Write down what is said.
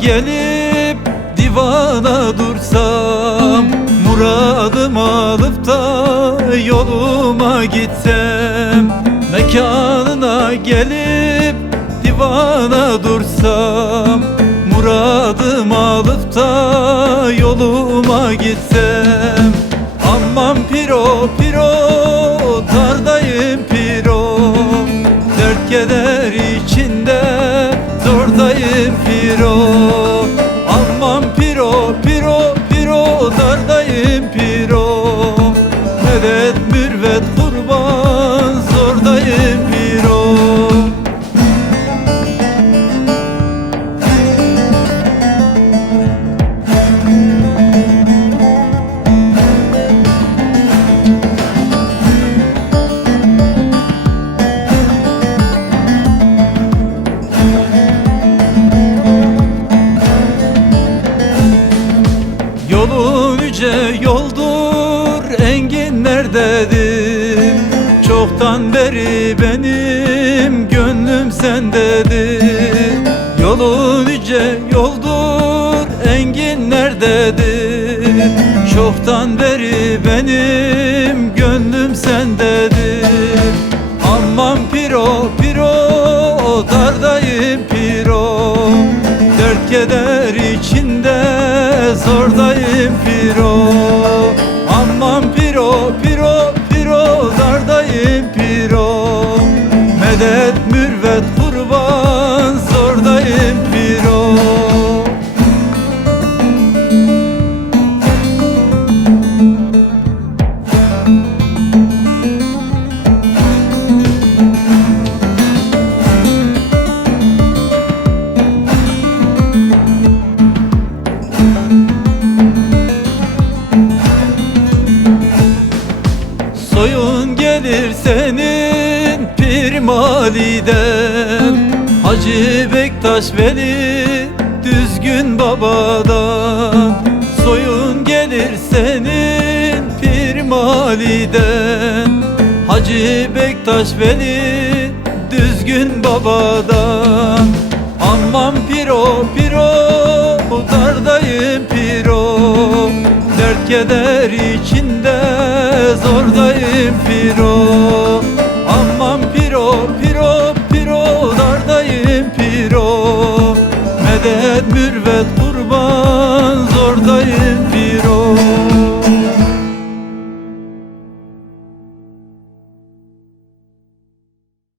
gelip divana dursam, muradım alıp da yoluma gitsem. Mekanına gelip divana dursam, muradım alıp da yoluma gitsem. Aman piro piro, dardayım piro, dert keder içinde zordayım piro. Aman piro piro piro, dardayım piro, medet mürvet kurban zordayım piro. Yolun yüce yoldur, enginlerdedir. Çoktan beri benim gönlüm sendedir. Yolun yüce yoldur, enginlerdedir. Çoktan beri benim gönlüm sendedir. Aman piro piro, dardayım piro, dert keder içinde zordayım piro. Aman piro piro piro, dardayım piro, medet mürvet kurban zordayım piro. Soyun gelir senin Pir Mali'den, Hacı Bektaş Veli düzgün babadan. Soyun gelir senin Pir Mali'den, Hacı Bektaş Veli düzgün babadan. Aman piro piro, dardayım piro, dert keder içinde zordayım piro. Aman piro piro piro, dardayım piro, medet mürvet kurban zordayım piro.